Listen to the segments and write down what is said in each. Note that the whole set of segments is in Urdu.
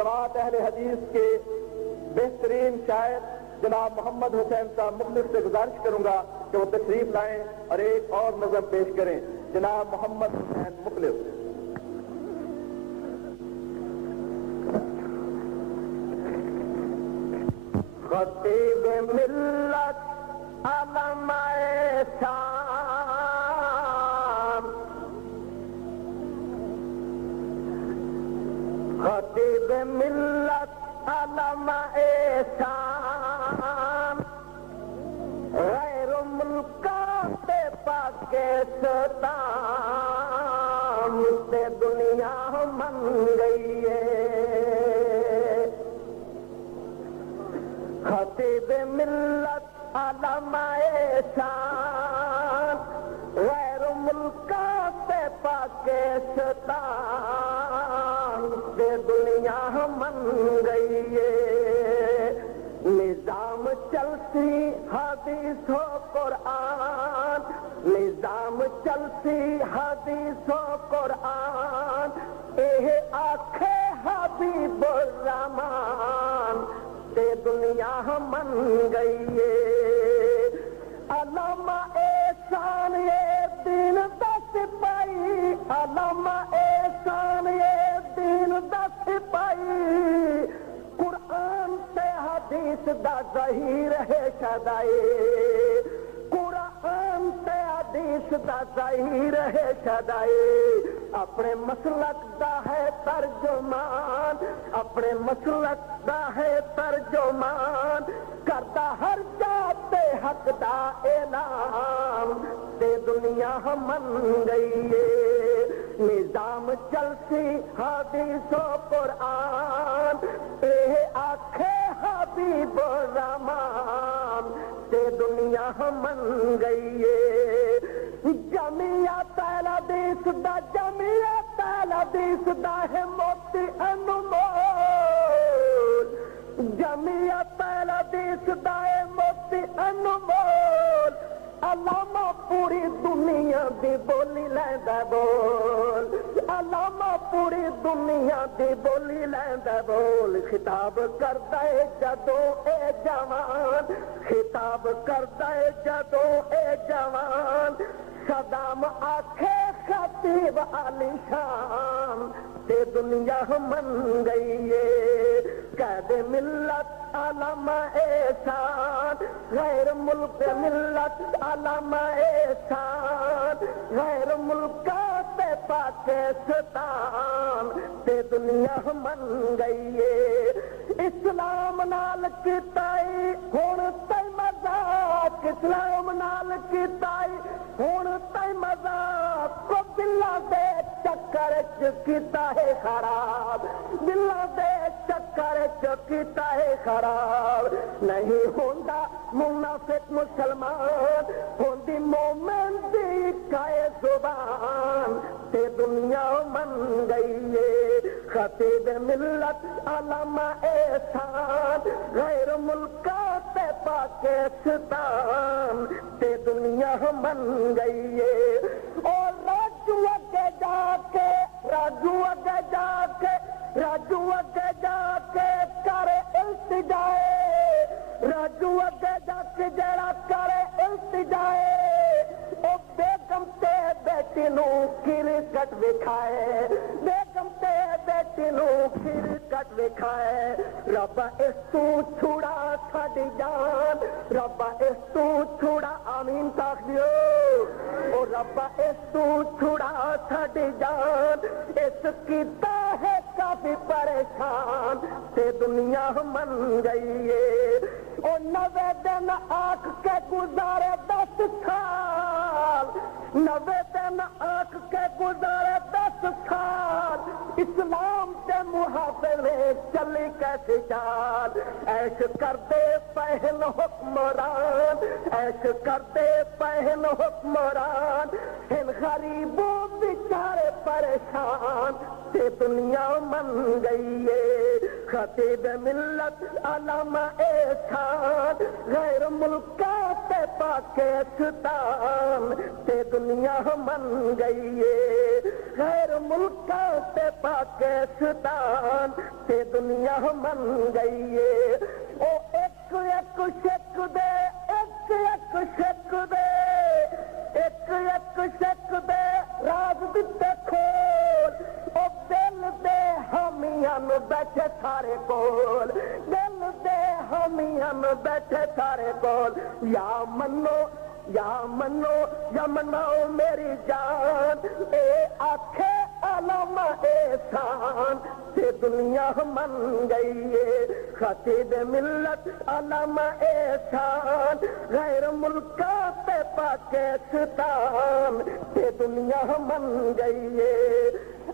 جماعت اہل حدیث کے بہترین شاعر جناب محمد حسین صاحب مخلص سے گزارش کروں گا کہ وہ تشریف لائیں اور ایک اور نظم پیش کریں. جناب محمد حسین مخلص. خطیب ملت علامہ شام، خطیب ملت علامہ شام، غیر ملکات پاکستان سے دنیا من گئی ہے. خطیب ملت علامہ شان، غیر ملکات پاکستان سے دنیا من گئی ہے. نظام چلتی حدیث و قرآن، نظام چلتی حدیث و قرآن، اے آنکھے حبیب الرحمان تے دنیا من گئی ہے. علامہ احسان یہ دین دا سپاہی، علامہ احسان یہ دین دا سپاہی، قرآن تے حدیث دا ظہیر ہے شدائی، قرآن تے حدیث دا ظہیر ہے شدائی. اپنے مسلک دا ہے ترجمان، اپنے مسلک دا ہے ترجمان، کرتا ہر جاتے حق دا اعلان تے دنیا من گئی ہے. نظام چلتی حدیث و قرآن، اے آنکھے حبیب الرحمان تے دنیا من گئی ہے. جمعیت اہل حدیث دا، جمعیت اہل حدیث دا ہے موتی انمول، جمعیت اہل حدیث دا ہے موتی انمول. علامہ پوری دنیا دی بولی لیندا بول، علامہ پوری دنیا دی بولی لیندا بول. خطاب کردا ہے جدوں اے جوان، خطاب کردا ہے جدوں اے جوان، صدام آنکھے خطیب علی شان تے دنیا من گئی ہے. قید ملت علامہ احسان، غیر ملک ملت علامہ احسان، غیر ملکات پاکستان تے دنیا من گئی ہے. اسلام نال کیتائی ہن تے مذاق، اسلام نال کیتائی ہن تے مذاق، کو بلا دے چکر چ کیتا ہے خراب، بلا دے چکر چ کیتا ہے خراب. نہیں ہوندا منافق مسلمان، ہوندی مومن دی کائے زبان تے دنیا من گئی ہے. خطیب ملت علامہ احسان، غیر ملکات پاکستان تے دنیا من گئی ہے. اور راجو اگے جا کے، راجو اگے جا کے، راجو اگے جا کے کرے التجائے، راجو اگے جا کے جڑا کرے التجائے، او بیگم تے بیٹی نو کرکٹ وکھائے، بیگم تے بیٹی نو کرکٹ وکھائے. ربا اس تو چھڑا ساڈی جان، ربا اس تو چھڑا آمین تاک دیو. او ربا اس تو چھڑا ساڈی جان، اس کیتا ہے کافی پریشان تے دنیا من گئی ہے. او 90 دن آنکھ کے گزارے 10 سال، 90 دن آنکھ کے گزارے 10 سال، اسلام کے محافظ میں چلی کیسی چال. ایش کرتے پہن حکمران، ایش کرتے پہن حکمران، ان غریبوں بیچارے پریشان تے دنیا من گئی ہے. خطیب ملت علامہ احسان، غیر ملکات پاکستان تے دنیا من گئی ہے. غیر ملکات پاکستان تے دنیا من گئی ہے او ایک ایک شک دے ایک ایک شک دے ایک ایک شک دے راز دتے کھول او دل دے ہمیاں نو بیٹھے سارے کول دل دے ہمیاں نو بیٹھے سارے کول یا منو یا مناؤ میری جان اے آنکھے علامہ احسان سے دنیا من گئی ہے خطیب ملت علامہ احسان غیر ملکہ پہ پاکستان سے دنیا من گئی ہے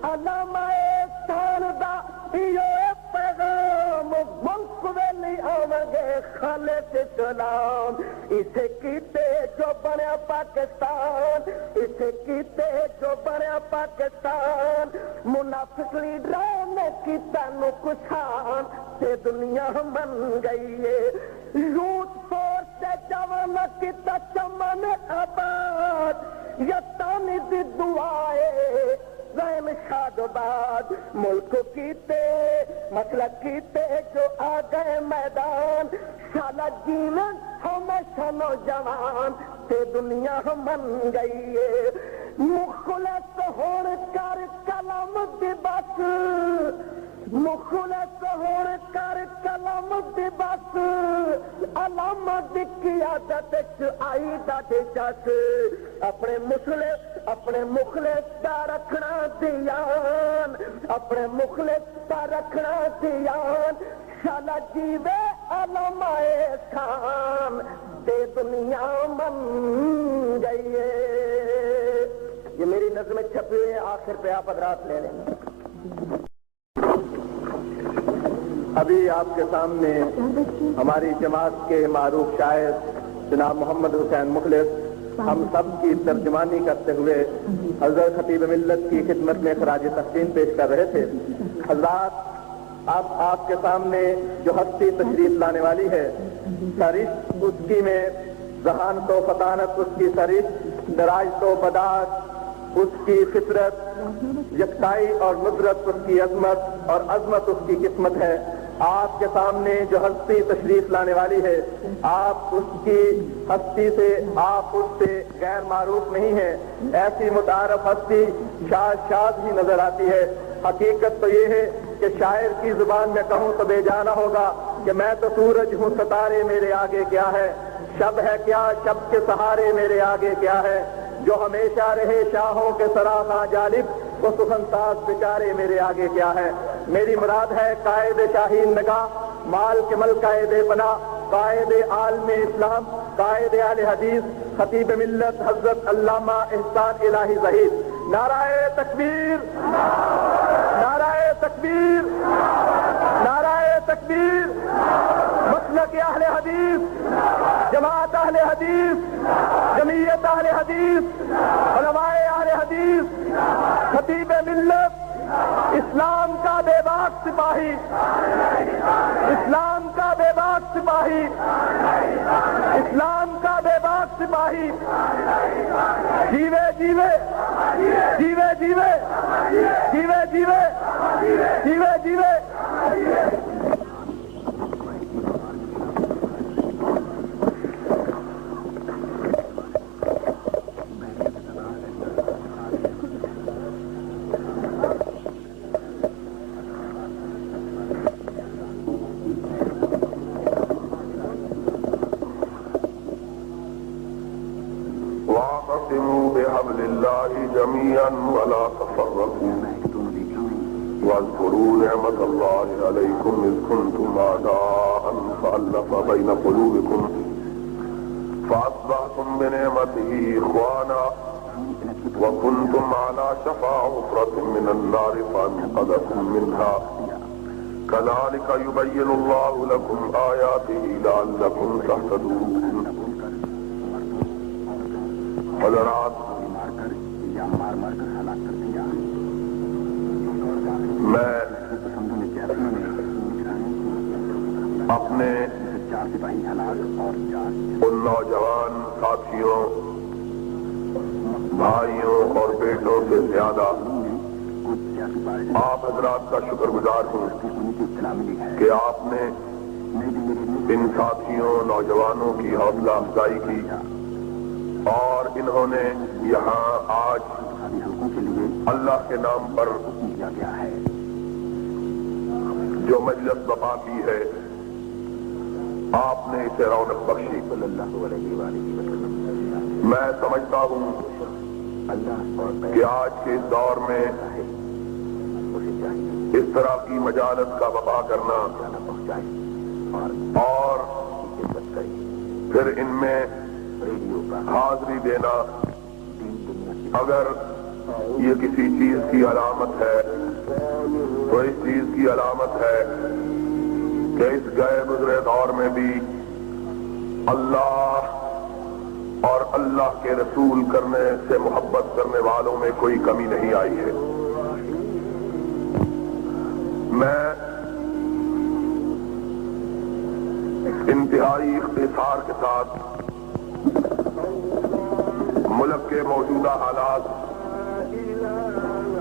علامہ احسان دا یہ پیغام ملک ویلی آوگے خالد سلام اسے کیتے جو بنیا پاکستان اسے کیتے جو بنیا پاکستان منافق لیڈروں نے کیتا نقصان سے دنیا من گئی ہے یوتھ فورس سے جوان کیتا چمن آباد یتانی دی دعائے زین شاد باد ملک کیتے مسلک کیتے جو آ گئے میدان شالا جیون ہمیشہ نوجوان سے دنیا من گئی ہے مخلص ہون کر کلام دی بس مخلص ہون کر کلام دی بس علامہ دی قیادت آئی دا دشت اپنے مخلص دا رکھنا دیان اپنے مخلص دا رکھنا دیان شالا جیوے علامہ احسان دے دنیا من گئی ہے یہ میری نظم چھپی ہوئی ہے آخر پہ آپ حضرات لے لیں ابھی آپ کے سامنے ہماری جماعت کے معروف شاعر جناب محمد حسین مخلص ہم سب کی ترجمانی کرتے ہوئے حضرت خطیب ملت کی خدمت میں خراج تحسین پیش کر رہے تھے حضرات اب آپ کے سامنے جو ہستی تشریف لانے والی ہے سرشت اس کی میں ذہانت و فطانت اس کی سرشت درائش و بداعت اس کی فطرت یکتائی اور ندرت اس کی عظمت اور عظمت اس کی قسمت ہے آپ کے سامنے جو ہستی تشریف لانے والی ہے آپ اس کی ہستی سے آپ اس سے غیر معروف نہیں ہیں ایسی متعارف ہستی شاذ ہی نظر آتی ہے حقیقت تو یہ ہے کہ شاعر کی زبان میں کہوں تو بے جانا ہوگا کہ میں تو سورج ہوں ستارے میرے آگے کیا ہے شب ہے کیا شب کے سہارے میرے آگے کیا ہے جو ہمیشہ رہے شاہوں کے سراغاں جالب وہ سخن ساز بیچارے میرے آگے کیا ہے میری مراد ہے قائد شاہین نگاہ مال کے مل قائد پناہ قائد عالم اسلام قائد اہل حدیث خطیب ملت حضرت علامہ احسان الہی ظہیر نعرہ تکبیر نعرہ تکبیر نعرہ تکبیر مسلک اہل حدیث جماعت اہل حدیث جمعیت اہل حدیث علماء اہل حدیث خطیب ملت اسلام کا بے باک سپاہی اسلام کا بے باک سپاہی اسلام کا بے باک سپاہی جیوے جیوے جیوے جیوے جیوے جیوے جیوے جیوے جميعا ولا تفرقوا واذكروا نعمة الله عليكم إذ كنتم أعداء فألف بين قلوبكم فأصبحتم بنعمته إخوانا وكنتم على شفا حفرة من النار فأنقذكم منها كذلك يبين الله لكم آياته لعلكم تهتدون حضرات میں اپنے ان نوجوان ساتھیوں بھائیوں اور بیٹوں سے زیادہ آپ حضرات کا شکر گزار ہوں کہ آپ نے ان ساتھیوں نوجوانوں کی حوصلہ افزائی کی اور انہوں نے یہاں آج اللہ کے نام پر جو مجلس بپا کی ہے آپ نے اسے رونق بخشی۔ میں سمجھتا ہوں کہ آج کے اس دور میں اس طرح کی مجالس کا وفا کرنا اور پھر ان میں حاضری دینا اگر یہ کسی چیز کی علامت ہے تو اس چیز کی علامت ہے کہ اس گئے گزرے دور میں بھی اللہ اور اللہ کے رسول کرنے سے محبت کرنے والوں میں کوئی کمی نہیں آئی ہے۔ میں انتہائی اختصار کے ساتھ ملک کے موجودہ حالات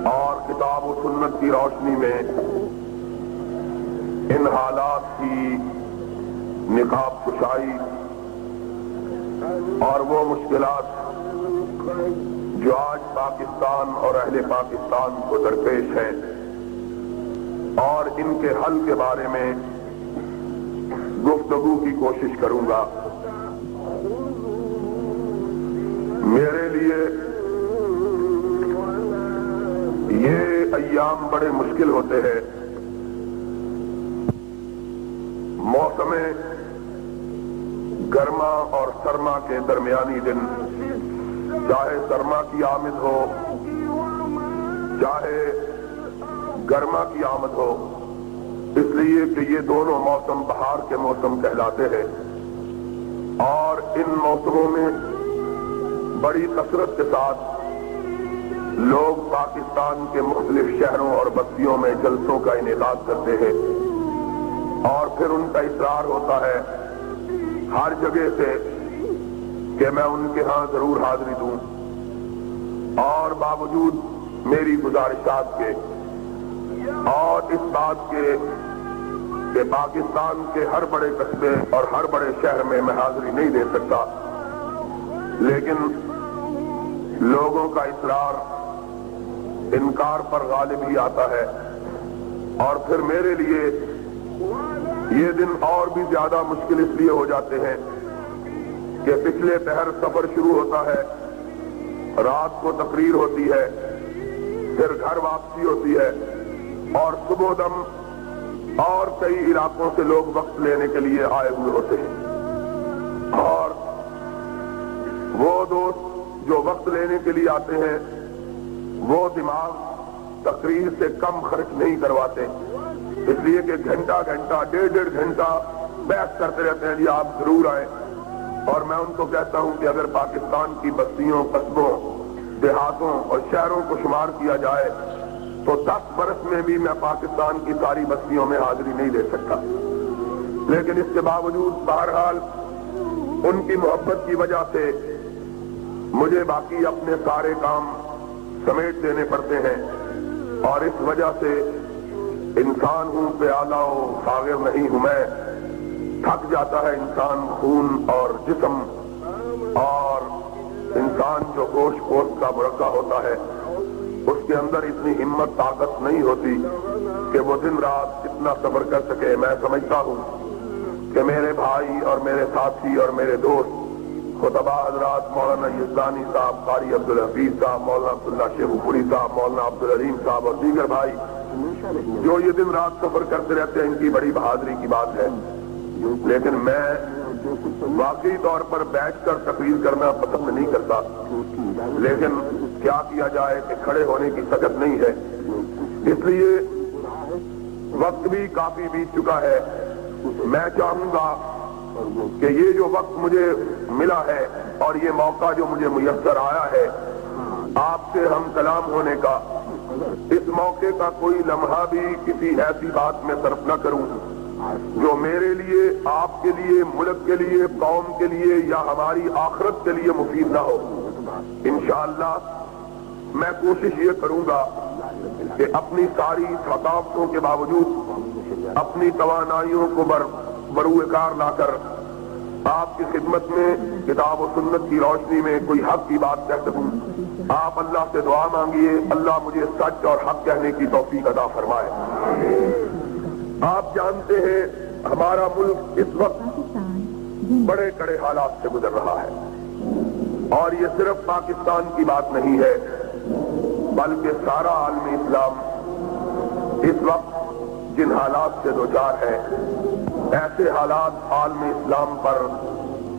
اور کتاب و سنت کی روشنی میں ان حالات کی نقاب کشائی اور وہ مشکلات جو آج پاکستان اور اہل پاکستان کو درپیش ہیں اور ان کے حل کے بارے میں گفتگو کی کوشش کروں گا۔ میرے لیے یہ ایام بڑے مشکل ہوتے ہیں۔ موسم گرما اور سرما کے درمیانی دن، چاہے سرما کی آمد ہو چاہے گرما کی آمد ہو، اس لیے کہ یہ دونوں موسم بہار کے موسم کہلاتے ہیں اور ان موسموں میں بڑی کثرت کے ساتھ لوگ پاکستان کے مختلف شہروں اور بستیوں میں جلسوں کا انعقاد کرتے ہیں اور پھر ان کا اصرار ہوتا ہے ہر جگہ سے کہ میں ان کے ہاں ضرور حاضری دوں، اور باوجود میری گزارشات کے اور اس بات کے کہ پاکستان کے ہر بڑے قصبے اور ہر بڑے شہر میں میں حاضری نہیں دے سکتا، لیکن لوگوں کا اصرار انکار پر غالب ہی آتا ہے، اور پھر میرے لیے یہ دن اور بھی زیادہ مشکل اس لیے ہو جاتے ہیں کہ پچھلے پہر سفر شروع ہوتا ہے، رات کو تقریر ہوتی ہے، پھر گھر واپسی ہوتی ہے اور صبح دم اور کئی علاقوں سے لوگ وقت لینے کے لیے آئے ہوئے ہوتے ہیں، اور وہ دوست جو وقت لینے کے لیے آتے ہیں وہ دماغ تقریر سے کم خرچ نہیں کرواتے، اس لیے کہ گھنٹہ گھنٹہ ڈیڑھ گھنٹہ بحث کرتے رہتے ہیں جی آپ ضرور آئیں، اور میں ان کو کہتا ہوں کہ اگر پاکستان کی بستیوں، قصبوں، دیہاتوں اور شہروں کو شمار کیا جائے تو 10 برس میں بھی میں پاکستان کی ساری بستیوں میں حاضری نہیں دے سکتا، لیکن اس کے باوجود بہرحال ان کی محبت کی وجہ سے مجھے باقی اپنے سارے کام سمیٹ دینے پڑتے ہیں، اور اس وجہ سے انسان ہوں پیالہ ہو ساغر نہیں ہوں میں، تھک جاتا ہے انسان خون اور جسم، اور انسان جو گوشت پوست کا مرکہ ہوتا ہے اس کے اندر اتنی ہمت طاقت نہیں ہوتی کہ وہ دن رات اتنا سفر کر سکے۔ میں سمجھتا ہوں کہ میرے بھائی اور میرے ساتھی اور میرے دوست خطبہ حضرات مولانا یزدانی صاحب، قاری عبدالحفیظ صاحب، مولانا عبداللہ شیخو پوری صاحب، مولانا عبدالعلیم صاحب اور دیگر بھائی جو یہ دن رات سفر کرتے رہتے ہیں، ان کی بڑی بہادری کی بات ہے، لیکن میں واقعی طور پر بیٹھ کر تقریر کرنا پسند نہیں کرتا، لیکن کیا کیا جائے کہ کھڑے ہونے کی طاقت نہیں ہے، اس لیے وقت بھی کافی بیت چکا ہے۔ میں چاہوں گا کہ یہ جو وقت مجھے ملا ہے اور یہ موقع جو مجھے میسر آیا ہے آپ سے ہم کلام ہونے کا، اس موقع کا کوئی لمحہ بھی کسی ایسی بات میں صرف نہ کروں جو میرے لیے، آپ کے لیے، ملک کے لیے، قوم کے لیے یا ہماری آخرت کے لیے مفید نہ ہو۔ انشاءاللہ میں کوشش یہ کروں گا کہ اپنی ساری ثقافتوں کے باوجود اپنی توانائیوں کو بروئے کار لا کر آپ کی خدمت میں کتاب و سنت کی روشنی میں کوئی حق کی بات کہہ سکوں. آپ اللہ سے دعا مانگیے اللہ مجھے سچ اور حق کہنے کی توفیق عطا فرمائے. آپ جانتے ہیں ہمارا ملک اس وقت بڑے کڑے حالات سے گزر رہا ہے اور یہ صرف پاکستان کی بات نہیں ہے بلکہ سارا عالم اسلام اس وقت جن حالات سے دوچار ہے ایسے حالات عالم اسلام پر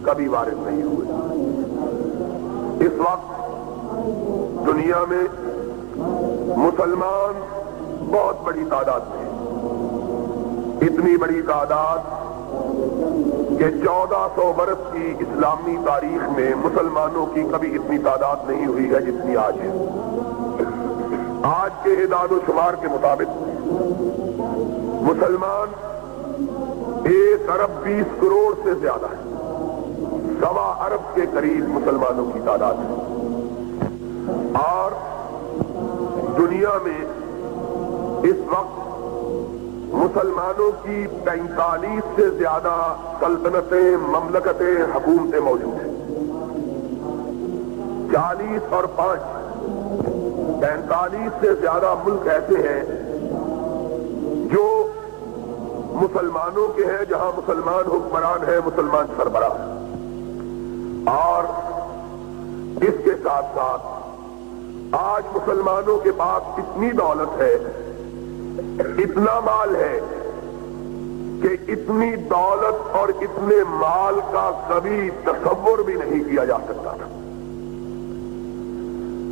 کبھی وارد نہیں ہوئے. اس وقت دنیا میں مسلمان بہت بڑی تعداد میں، اتنی بڑی تعداد کہ 1400 برس کی اسلامی تاریخ میں مسلمانوں کی کبھی اتنی تعداد نہیں ہوئی ہے جتنی آج ہے. آج کے اعداد و شمار کے مطابق مسلمان 1 ارب 20 کروڑ سے زیادہ ہے. 1.25 ارب کے قریب مسلمانوں کی تعداد ہے اور دنیا میں اس وقت مسلمانوں کی 45 سے زیادہ سلطنتیں، مملکتیں، حکومتیں موجود ہیں. 40 اور 5 45 سے زیادہ ملک ایسے ہیں جو مسلمانوں کے ہیں، جہاں مسلمان حکمران ہیں، مسلمان سربراہ ہیں. اور اس کے ساتھ ساتھ آج مسلمانوں کے پاس اتنی دولت ہے، اتنا مال ہے کہ اتنی دولت اور اتنے مال کا کبھی تصور بھی نہیں کیا جا سکتا تھا.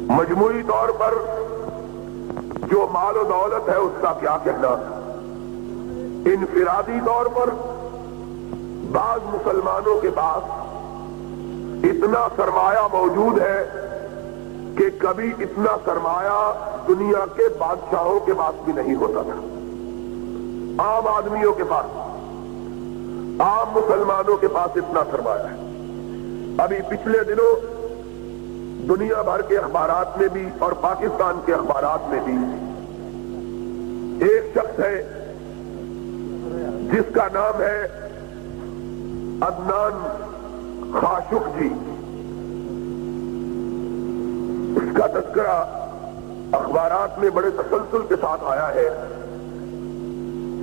مجموعی طور پر جو مال و دولت ہے اس کا کیا کہنا. انفرادی طور پر بعض مسلمانوں کے پاس اتنا سرمایہ موجود ہے کہ کبھی اتنا سرمایہ دنیا کے بادشاہوں کے پاس بھی نہیں ہوتا تھا. عام آدمیوں کے پاس، عام مسلمانوں کے پاس اتنا سرمایہ ہے. ابھی پچھلے دنوں دنیا بھر کے اخبارات میں بھی اور پاکستان کے اخبارات میں بھی ایک شخص ہے جس کا نام ہے عدنان خاشق جی. اس کا تذکرہ اخبارات میں بڑے تسلسل کے ساتھ آیا ہے.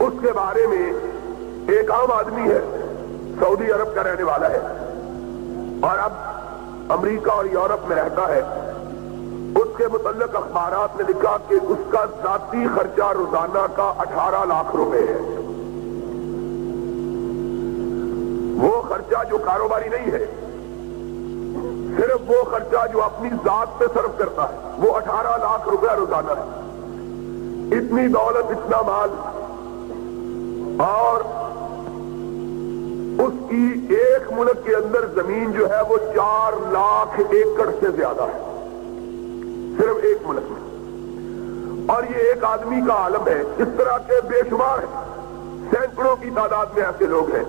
اس کے بارے میں ایک عام آدمی ہے، سعودی عرب کا رہنے والا ہے اور اب امریکہ اور یورپ میں رہتا ہے. اس کے متعلق اخبارات نے لکھا کہ اس کا ذاتی خرچہ روزانہ کا 18 لاکھ روپے ہے. وہ خرچہ جو کاروباری نہیں ہے، صرف وہ خرچہ جو اپنی ذات پہ صرف کرتا ہے، وہ 18 لاکھ روپے روزانہ ہے. اتنی دولت، اتنا مال، اور اس کی ایک ملک کے اندر زمین جو ہے وہ 4 لاکھ ایکڑ سے زیادہ ہے، صرف ایک ملک میں. اور یہ ایک آدمی کا عالم ہے. اس طرح کے بے شمار ہیں، سینکڑوں کی تعداد میں ایسے لوگ ہیں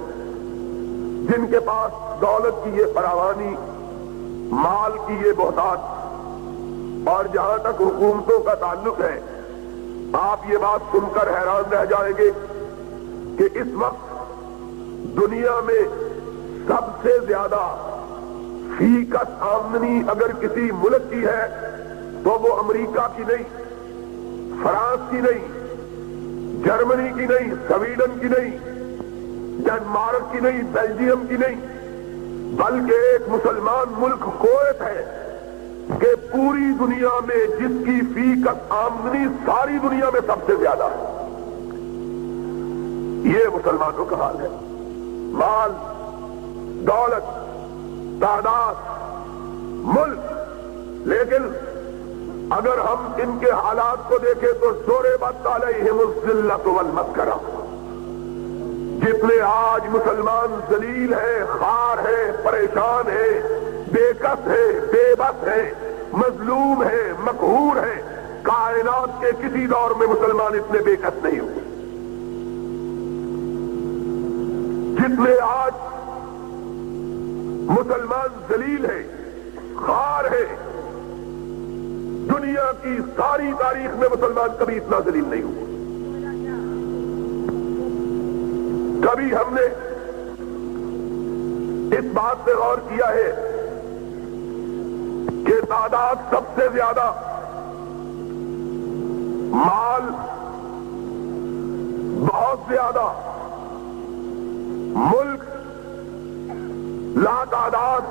جن کے پاس دولت کی یہ فراوانی، مال کی یہ بہتات. اور جہاں تک حکومتوں کا تعلق ہے، آپ یہ بات سن کر حیران رہ جائیں گے کہ اس وقت دنیا میں سب سے زیادہ فیکس آمدنی اگر کسی ملک کی ہے تو وہ امریکہ کی نہیں، فرانس کی نہیں، جرمنی کی نہیں، سویڈن کی نہیں، ڈنمارک کی نہیں، بیلجیم کی نہیں، بلکہ ایک مسلمان ملک کویت ہے کہ پوری دنیا میں جس کی فیکس آمدنی ساری دنیا میں سب سے زیادہ ہے. یہ مسلمانوں کا حال ہے. مال، دولت، تعداد، ملک. لیکن اگر ہم ان کے حالات کو دیکھیں تو ضربت علیہم الذلۃ والمسکرہ. جتنے آج مسلمان ذلیل ہیں، خوار ہیں، پریشان ہیں، بے کس ہیں، بے بس ہیں، مظلوم ہیں، مقہور ہیں، کائنات کے کسی دور میں مسلمان اتنے بے کس نہیں ہوئے. جتنے آج مسلمان ذلیل ہیں، خوار ہیں، دنیا دنیا کی ساری تاریخ میں مسلمان کبھی اتنا ذلیل نہیں ہوا. کبھی ہم نے اس بات پہ غور کیا ہے کہ تعداد سب سے زیادہ، مال بہت زیادہ، ملک لاتعداد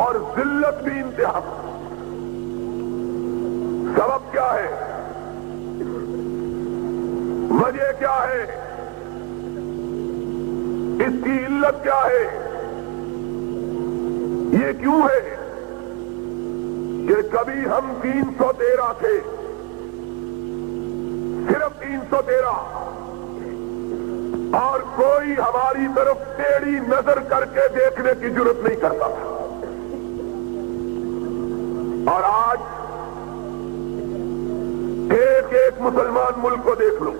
اور ذلت بھی انتہا. سبب کیا ہے؟ وجہ کیا ہے؟ اس کی علت کیا ہے؟ یہ کیوں ہے کہ کبھی ہم 313 تھے، صرف 313، اور کوئی ہماری طرف ٹیڑھی نظر کر کے دیکھنے کی ضرورت نہیں کرتا تھا. اور آج ایک ایک مسلمان ملک کو دیکھ لو.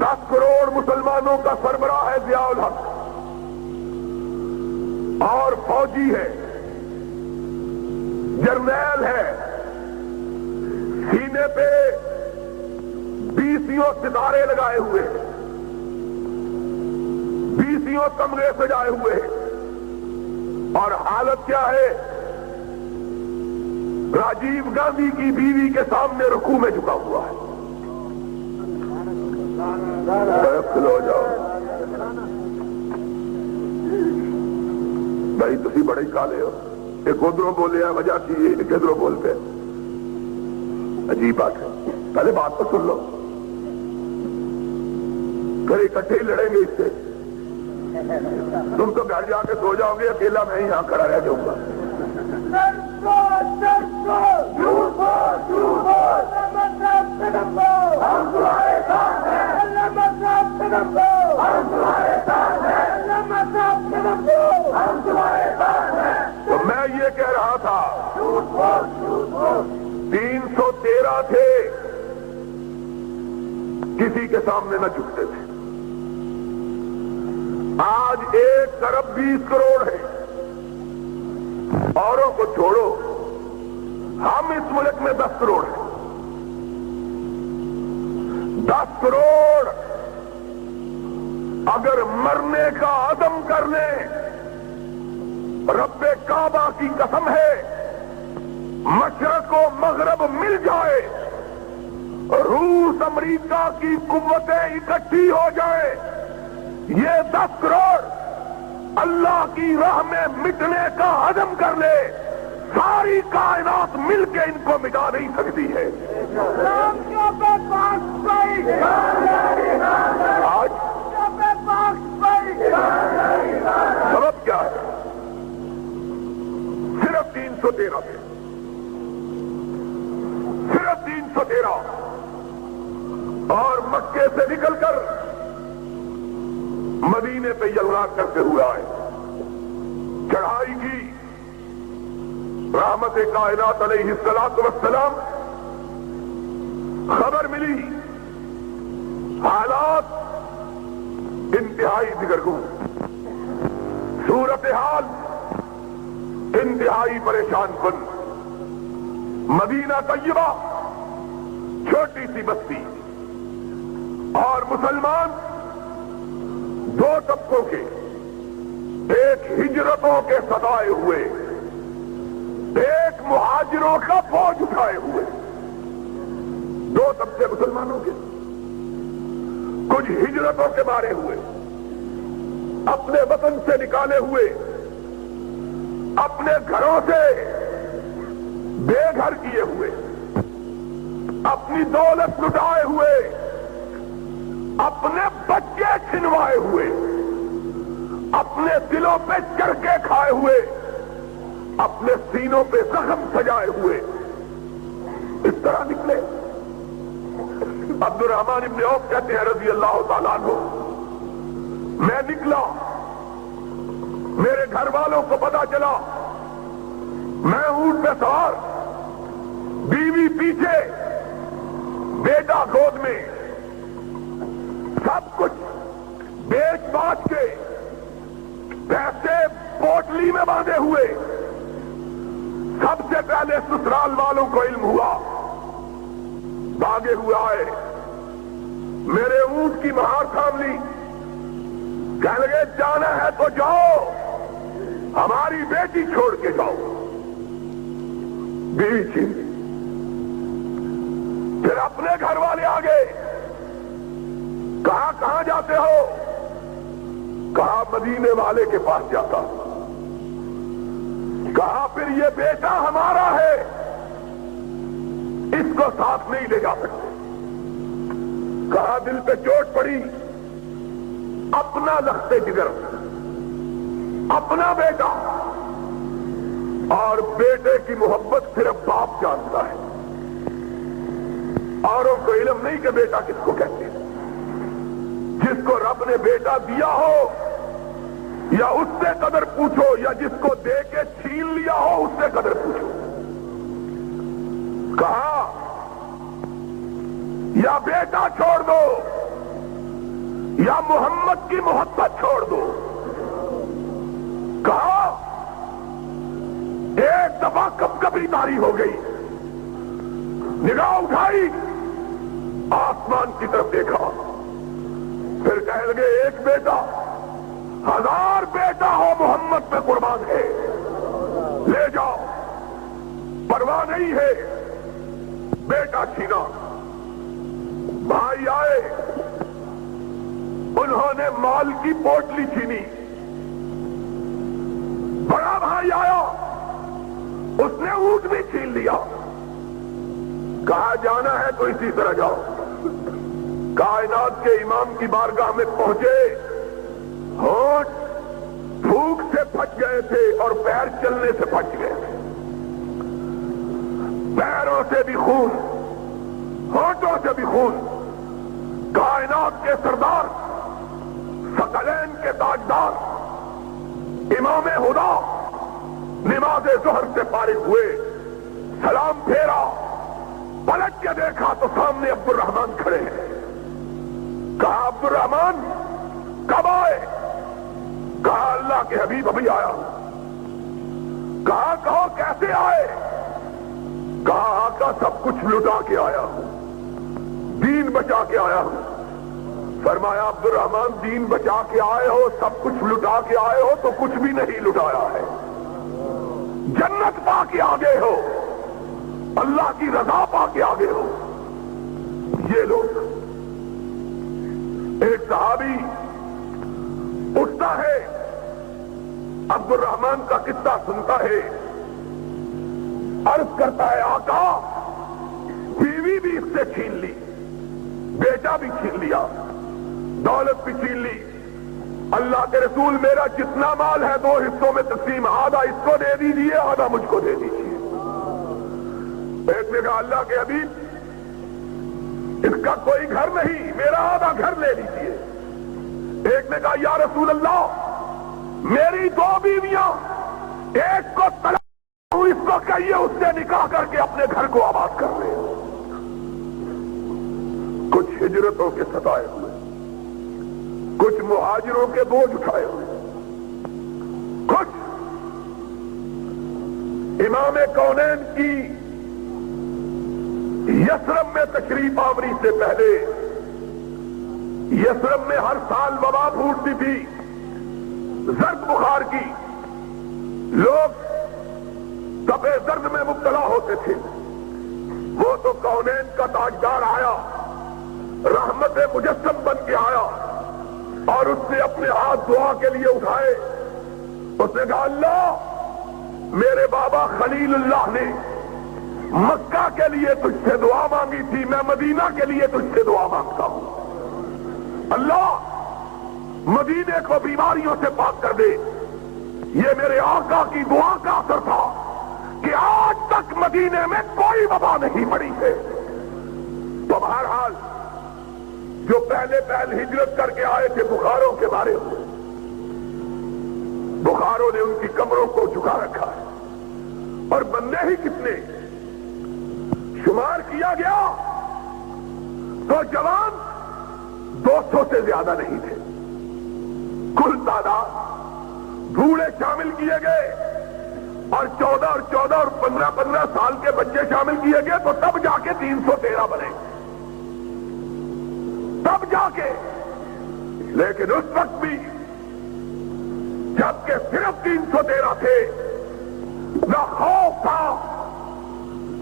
10 کروڑ مسلمانوں کا سربراہ ہے ضیاء الحق، اور فوجی ہے، جرنیل ہے، سینے پہ 20 ستارے لگائے ہوئے، 20 کمرے سجائے ہوئے ہیں. اور حالت کیا ہے؟ راجیو گاندھی کی بیوی کے سامنے رکوع میں جھکا ہوا ہے. کھلو جاؤ بھائی، تسی بڑے کالے ہو. ایک ادھروں بولے ہیں وجہ کی، ایک ادھروں بولتے ہیں. عجیب بات ہے. پہلے بات تو سن لو، پھر اکٹھے ہی لڑیں گے اس سے. تم تو گھر جا کے سو جاؤ گے، اکیلا میں یہاں کھڑا رہ جاؤں گا. تو میں یہ کہہ رہا تھا 313 تھے، کسی کے سامنے نہ جھکتے تھے. آج 1 ارب 20 کروڑ ہے. اوروں کو چھوڑو، ہم اس ملک میں 10 کروڑ ہیں. 10 کروڑ اگر مرنے کا عزم کر لیں، رب کعبہ کی قسم ہے، مشرق و مغرب مل جائے، روس امریکہ کی قوتیں اکٹھی ہو جائے، یہ 10 کروڑ اللہ کی راہ میں مٹنے کا عزم کر لے، ساری کائنات مل کے ان کو مٹا نہیں سکتی ہے. آج سبب کیا ہے؟ صرف 313 تھے، صرف 313، اور مکے سے نکل کر مدینے پہ یلغار کرتے ہوئے آئے. چڑھائی کی رحمت کائنات علیہ الصلوۃ والسلام. خبر ملی حالات انتہائی دگرگوں، صورتحال انتہائی پریشان کن. مدینہ طیبہ چھوٹی سی بستی، اور مسلمان 2 طبقوں کے، ایک ہجرتوں کے ستائے ہوئے، ایک مہاجروں کا فوج اٹھائے ہوئے. 2 طبقے مسلمانوں کے. کچھ ہجرتوں کے مارے ہوئے، اپنے وطن سے نکالے ہوئے، اپنے گھروں سے بے گھر کیے ہوئے، اپنی دولت لٹائے ہوئے، اپنے بچے چھنوائے ہوئے، اپنے دلوں پہ چرکے کھائے ہوئے، اپنے سینوں پہ زخم سجائے ہوئے اس طرح نکلے. عبد الرحمن ابن عوف کہتے ہیں رضی اللہ تعالیٰ عنہ، میں نکلا، میرے گھر والوں کو پتا چلا، میں اونٹ پہ سوار، بیوی پیچھے، بیٹا گود میں، سب کچھ بیچ باچ کے، پیسے پوٹلی میں باندھے ہوئے. سب سے پہلے پہلے سسرال والوں کو علم ہوا، بھاگے ہوئے آئے، میرے اونٹ کی مہار تھام لی، کہنے لگے جانا ہے تو جاؤ، ہماری بیٹی چھوڑ کے جاؤ، بیوی چھین لی۔ پھر اپنے گھر والے آ گئے، کہا کہاں جاتے ہو؟ کہا مدینے والے کے پاس جاتا۔ کہا پھر یہ بیٹا ہمارا ہے، اس کو ساتھ نہیں لے جا سکتے۔ کہا دل پہ چوٹ پڑی، اپنا لخت جگر، اپنا بیٹا، اور بیٹے کی محبت صرف باپ جانتا ہے، اوروں کو علم نہیں کہ بیٹا کس کو کہتے ہیں۔ جس کو رب نے بیٹا دیا ہو یا اس سے قدر پوچھو، یا جس کو دے کے چھین لیا ہو اس سے قدر پوچھو۔ کہا یا بیٹا چھوڑ دو یا محمد کی محبت چھوڑ دو۔ کہا ایک دفعہ کب کبھی تاری ہو گئی، نگاہ اٹھائی، آسمان کی طرف دیکھا، پھر کہنے لگے ایک بیٹا، 1000 بیٹا ہو محمد پہ قربان ہے، لے جاؤ، پرواہ نہیں ہے۔ بیٹا چھینا، بھائی آئے، انہوں نے مال کی پوٹلی چھینی، بڑا بھائی آیا، اس نے اونٹ بھی چھین لیا۔ کہا جانا ہے تو اسی طرح جاؤ۔ کائنات کے امام کی بارگاہ میں پہنچے، ہونٹ بھوک سے پھٹ گئے تھے اور پیر چلنے سے پھٹ گئے تھے، پیروں سے بھی خون، ہونٹوں سے بھی خون۔ کائنات کے سردار، ثقلین کے تاجدار، امام ہدا نماز ظہر سے فارغ ہوئے، سلام پھیرا، پلٹ کے دیکھا تو سامنے عبد الرحمن کھڑے ہیں۔ کہا عبد الرحمن کب آئے؟ کہا اللہ کے حبیب ابھی آیا ہوں۔ کہا کہو کیسے آئے؟ کہا آقا سب کچھ لٹا کے آیا ہوں، دین بچا کے آیا ہوں۔ فرمایا عبد الرحمن دین بچا کے آئے ہو، سب کچھ لٹا کے آئے ہو تو کچھ بھی نہیں لٹایا ہے، جنت پا کے آگے ہو، اللہ کی رضا پا کے آگے ہو۔ یہ لوگ، ایک صحابی اٹھتا ہے، عبد الرحمن کا قصہ سنتا ہے، عرض کرتا ہے آقا بیوی بھی اس سے چھین لی، بیٹا بھی چھین لیا، دولت بھی چھین لی۔ اللہ کے رسول میرا جتنا مال ہے 2 حصوں میں تقسیم، آدھا اس کو دے دیجیے، آدھا مجھ کو دے دیجیے۔ ایک نے کہا اللہ کے حبیب اس کا کوئی گھر نہیں، میرا آدھا گھر لے لیجیے۔ ایک نے کہا یا رسول اللہ میری 2 بیویاں، ایک کو طلاق ہوں، اس کو کہیے اس سے نکاح کر کے اپنے گھر کو آباد کر لے۔ کچھ ہجرتوں کے ستائے ہوئے، کچھ مہاجروں کے بوجھ اٹھائے ہوئے، کچھ امام کونین کی یثرب میں تشریف آوری سے پہلے، یثرب میں ہر سال وبا پھوٹتی تھی، زرد بخار کی، لوگ تپے زرد میں مبتلا ہوتے تھے۔ وہ تو کونین کا تاجدار آیا، رحمت مجسم بن کے آیا، اور اس نے اپنے ہاتھ دعا کے لیے اٹھائے۔ اس نے کہا اللہ میرے بابا خلیل اللہ نے مکہ کے لیے تجھ سے دعا مانگی تھی، میں مدینہ کے لیے تجھ سے دعا مانگتا ہوں، اللہ مدینے کو بیماریوں سے پاک کر دے۔ یہ میرے آقا کی دعا کا اثر تھا کہ آج تک مدینے میں کوئی وبا نہیں پڑی ہے۔ تو بہرحال جو پہلے ہجرت کر کے آئے تھے بخاروں کے بارے میں، بخاروں نے ان کی کمروں کو جھکا رکھا ہے، اور بندے ہی کتنے، شمار کیا گیا تو جوان 200 سے زیادہ نہیں تھے، کل تعداد بوڑھے شامل کیے گئے اور 14 اور 15 سال کے بچے شامل کیے گئے تو تب جا کے 313 بنے، تب جا کے۔ لیکن اس وقت بھی جبکہ صرف 313 تھے، نہ خوف تھا،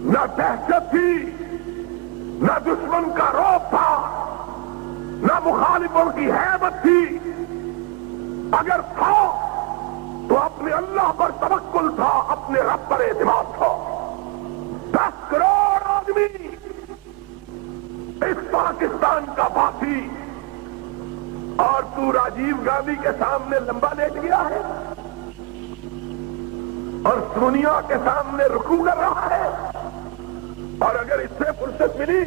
نہ دہشت تھی، نہ دشمن کا رعب تھا، نہ مخالفوں کی ہیبت تھی۔ اگر تھا تو اپنے اللہ پر توکل تھا، اپنے رب پر اعتماد تھا۔ 10 کروڑ آدمی اس پاکستان کا باسی، اور تو راجیو گاندھی کے سامنے لمبا لیٹ گیا ہے اور سونیا کے سامنے رکوع کر رہا ہے۔ اور اگر اس سے فرصت ملی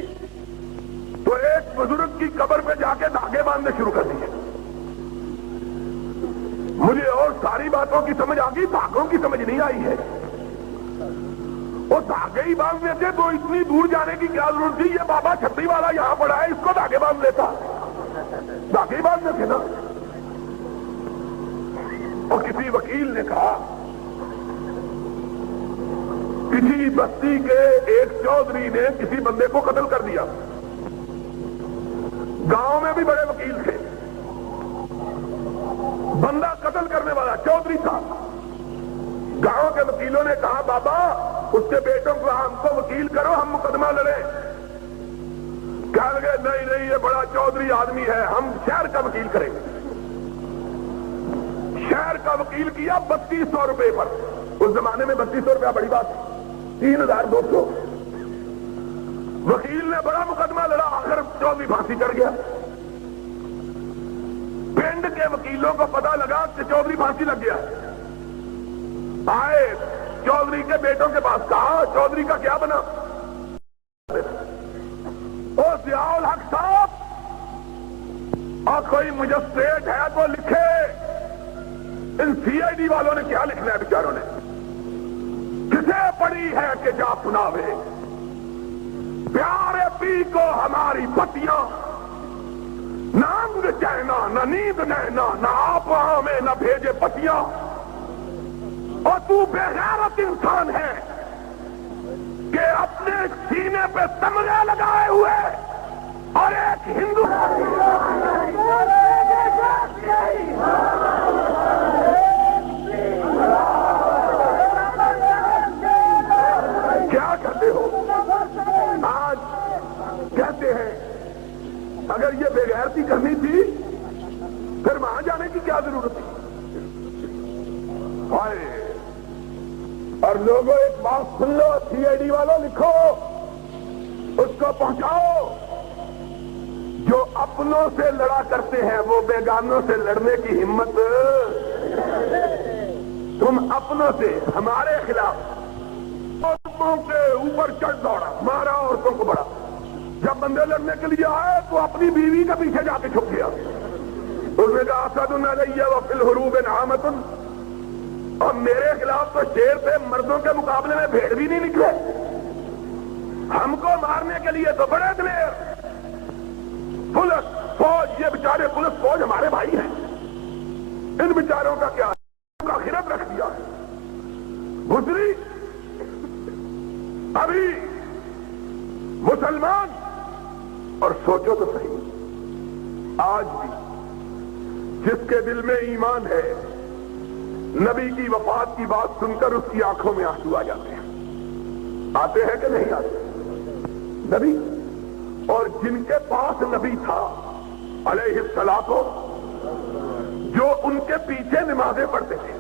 تو ایک بزرگ کی قبر پہ جا کے دھاگے باندھنے شروع کر دیے۔ مجھے اور ساری باتوں کی سمجھ آ گئی، دھاگوں کی سمجھ نہیں آئی ہے۔ وہ دھاگے ہی باندھنے تھے تو اتنی دور جانے کی کیا ضرورت تھی؟ یہ بابا چھتری والا یہاں پڑا ہے، اس کو دھاگے باندھ لیتا، دھاگے ہی باندھنے تھے نا۔ اور کسی وکیل نے کہا، کسی بستی کے ایک چودھری نے کسی بندے کو قتل کر دیا۔ گاؤں میں بھی بڑے وکیل تھے، بندہ قتل کرنے والا چودھری تھا۔ گاؤں کے وکیلوں نے کہا، بابا اس کے بیٹوں کو ہم کو وکیل کرو، ہم مقدمہ لڑیں۔ کہنے لگے نہیں، یہ بڑا چودھری آدمی ہے، ہم شہر کا وکیل کریں گے۔ شہر کا وکیل کیا 3200 روپے پر۔ اس زمانے میں 3200 روپیہ بڑی بات، 3200۔ وکیل نے بڑا مقدمہ لڑا، آخر چودھری پھانسی چڑھ گیا۔ پنڈ کے وکیلوں کو پتا لگا کہ چودھری پھانسی لگ گیا، آئے چودھری کے بیٹوں کے پاس، کہا چودھری کا کیا بنا؟ او ضیاء الحق صاحب، اور کوئی مجسٹریٹ ہے تو لکھے۔ ان CID والوں نے کیا لکھنا ہے بیچاروں نے؟ کسے پڑی ہے کہ جا سناوے، پیارے پی کو ہماری بتیاں، نہ انگ چہنا، نہ نیند نہنا، نہ آپ میں نہ بھیجے پتیاں۔ اور تو بے غیرت انسان ہے کہ اپنے سینے پہ تمغے لگائے ہوئے اور ایک ہندو کیا کرتے ہو؟ آج کہتے ہیں اگر یہ بے غیرتی کرنی تھی پھر وہاں جانے کی کیا ضرورت تھی؟ اور لوگوں ایک بات سن لو، CID والوں لکھو، اس کو پہنچاؤ، جو اپنوں سے لڑا کرتے ہیں وہ بیگانوں سے لڑنے کی ہمت، تم اپنوں سے ہمارے خلاف عورتوں کے اوپر چڑھ دوڑا، مارا عورتوں کو بڑا۔ جب بندے لڑنے کے لیے آئے تو اپنی بیوی کے پیچھے جا کے چھپ گیا۔ اس نے کہا اسد علیہ وفی الحروب نعمت، اور میرے خلاف تو شیر سے مردوں کے مقابلے میں بھیڑ بھی نہیں نکلے، ہم کو مارنے کے لیے تو بڑے دلیر۔ پولیس فوج، یہ بیچارے پولیس فوج ہمارے بھائی ہیں، ان بیچاروں کا کیا آخرت رکھ دیا ہے۔ گزری ابھی مسلمان، اور سوچو تو صحیح، آج بھی جس کے دل میں ایمان ہے، نبی کی وفات کی بات سن کر اس کی آنکھوں میں آنسو آ جاتے ہیں۔ آتے ہیں کہ نہیں آتے؟ نبی، اور جن کے پاس نبی تھا علیہ الصلوۃ، جو ان کے پیچھے نمازیں پڑھتے تھے،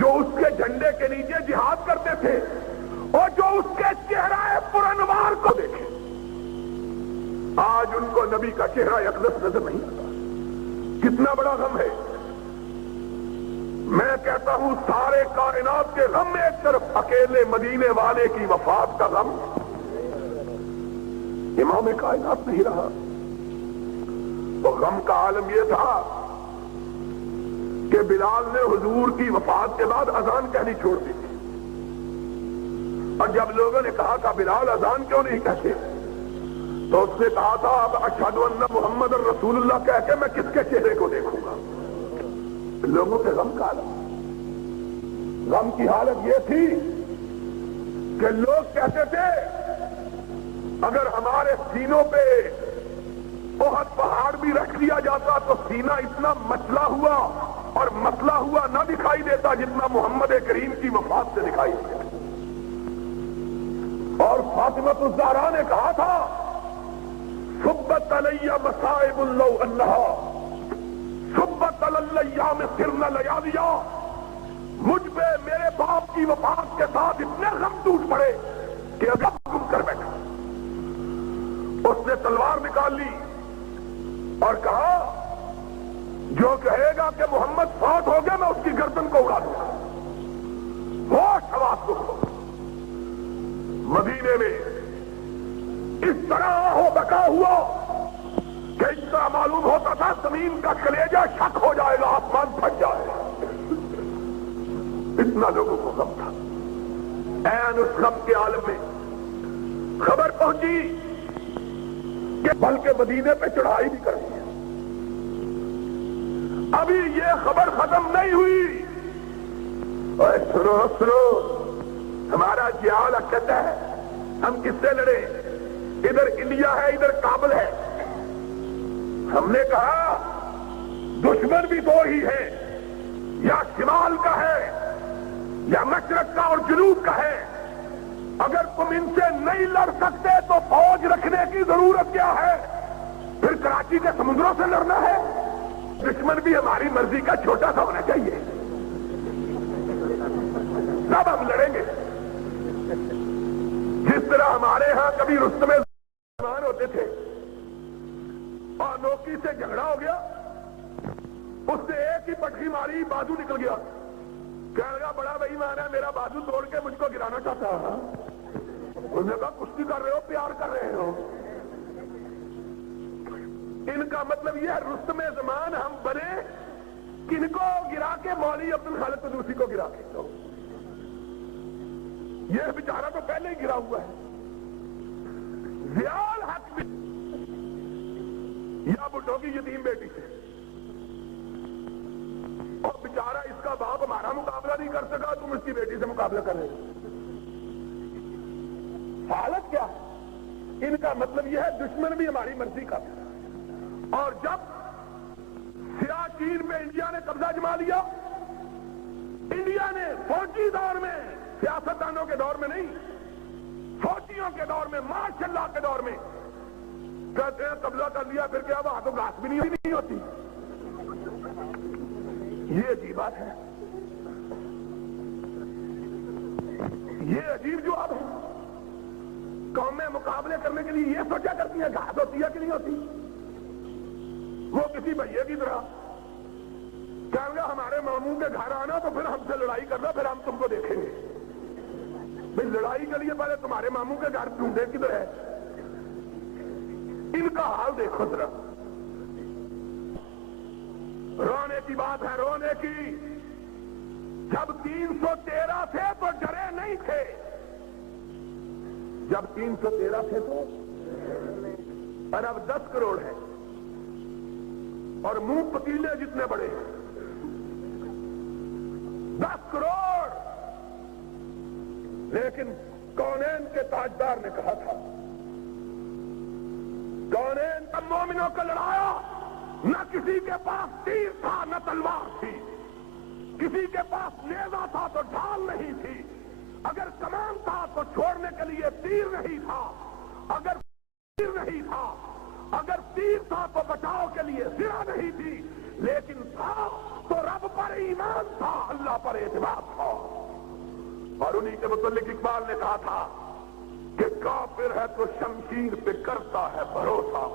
جو اس کے جھنڈے کے نیچے جہاد کرتے تھے، اور جو اس کے چہرہ پرانوار کو دیکھے، آج ان کو نبی کا چہرہ اقدس نظر نہیں آتا۔ کتنا بڑا غم ہے۔ میں کہتا ہوں سارے کائنات کے غم میں ایک طرف، اکیلے مدینے والے کی وفات کا غم، امام کائنات نہیں رہا۔ تو غم کا عالم یہ تھا کہ بلال نے حضور کی وفات کے بعد اذان کہنی چھوڑ دی تھی، اور جب لوگوں نے کہا تھا بلال اذان کیوں نہیں کہتے، تو اس نے کہا تھا اب اشہد ان محمد رسول اللہ کہہ کے میں کس کے چہرے کو دیکھوں گا؟ لوگوں کے غم کا عالم۔ غم کی حالت یہ تھی کہ لوگ کہتے تھے اگر ہمارے سینوں پہ بہت پہاڑ بھی رکھ دیا جاتا تو سینہ اتنا مچلا ہوا اور مسئلہ ہوا نہ دکھائی دیتا جتنا محمد کریم کی وفات سے دکھائی دیتا. اور فاطمۃ الزہرا نے کہا تھا صبت علی مصائب لو انہا صبت علی الیام سرن لیالیا. مجھ پہ میرے باپ کی وفات کے ساتھ اتنے غم ٹوٹ پڑے کہ اب گم کر بیٹھا. اس نے تلوار نکال لی اور کہا جو کہے گا کہ محمد فوت ہو گیا میں اس کی گردن کو اڑا دوں گا. ہوش حواس کو مدینے میں اس طرح ہو بکا ہوا کہ اس طرح معلوم ہوتا تھا زمین کا کلیجہ شک ہو جائے گا آسمان پھٹ جائے گا. اتنا لوگوں کو غم تھا. عین اس غم کے عالم میں خبر پہنچی کہ بلکہ مدینے پہ چڑھائی بھی کر دی ہے. ابھی یہ خبر ختم نہیں ہوئی. اور سنو سنو ہمارا جیال کہتا ہے ہم کس سے لڑے, ادھر انڈیا ہے ادھر کابل ہے. ہم نے کہا دشمن بھی دو ہی ہے, یا شمال کا ہے یا مشرق کا اور جنوب کا ہے. اگر تم ان سے نہیں لڑ سکتے تو فوج رکھنے کی ضرورت کیا ہے, پھر کراچی کے سمندروں سے لڑنا ہے. دشمن بھی ہماری مرضی کا چھوٹا سا ہونا چاہیے, تب ہم لڑیں گے. جس طرح ہمارے ہاں کبھی رستم زمان ہوتے تھے اور نوکی سے جھگڑا ہو گیا, اس نے ایک ہی پٹخی ماری بازو نکل گیا. کہنے لگا بڑا بھائی مان ہے میرا بازو توڑ کے مجھ کو گرانا چاہتا ہے. انہوں نے کہا کشتی کر رہے ہو پیار کر رہے ہو. ان کا مطلب یہ ہے رستم زمان ہم بنے کن کو گرا کے مولوی عبد الخالق قدوسی کو گرا کے. یہ بیچارہ تو پہلے ہی گرا ہوا ہے. ضیاء الحق بھی یا بڈھوں کی یتیم بیٹی سے, اور بیچارہ اس کا باپ ہمارا مقابلہ نہیں کر سکا, تم اس کی بیٹی سے مقابلہ کر رہے ہو. حالت کیا ہے؟ ان کا مطلب یہ ہے دشمن بھی ہماری مرضی کا. اور جب سیاچین میں انڈیا نے قبضہ جما لیا, انڈیا نے فوجی دور میں, سیاستدانوں کے دور میں نہیں, فوجیوں کے دور میں, ماشاء اللہ کے دور میں کہتے ہیں قبضہ کر لیا پھر کیا وہاں تو گھاس بھی نہیں ہوتی. یہ عجیب بات ہے, یہ عجیب جواب ہے. قومیں مقابلے کرنے کے لیے یہ سوچا کرتی ہیں گھاس ہوتی ہے کہ نہیں ہوتی. وہ کسی بھائیے کی طرح کہیں گا ہمارے ماموں کے گھر آنا تو پھر ہم سے لڑائی کرنا, پھر ہم تم کو دیکھیں گے. بھائی لڑائی کے لیے پہلے تمہارے ماموں کے گھر ڈھونڈے کدھر ہے. ان کا حال دیکھو ذرا. رونے کی بات ہے, رونے کی. جب 313 تھے تو ڈرے نہیں تھے, جب 313 تھے تو, اور اب 10 کروڑ ہے اور منہ پتیلے جتنے بڑے ہیں. 10 کروڑ. لیکن کونین کے تاجدار نے کہا تھا, کونین کا مومنوں کو لڑایا, نہ کسی کے پاس تیر تھا نہ تلوار تھی, کسی کے پاس نیزہ تھا تو ڈھال نہیں تھی, اگر کمان تھا تو چھوڑنے کے لیے تیر نہیں تھا, اگر تیر نہیں تھا, اگر تیر تھا تو بچاؤ کے لیے سرا نہیں تھی, لیکن تھا تو رب پر ایمان تھا, اللہ پر اعتماد تھا. اور انہی کے متعلق اقبال نے کہا تھا کہ کافر ہے تو شمشیر پہ کرتا ہے بھروسہ,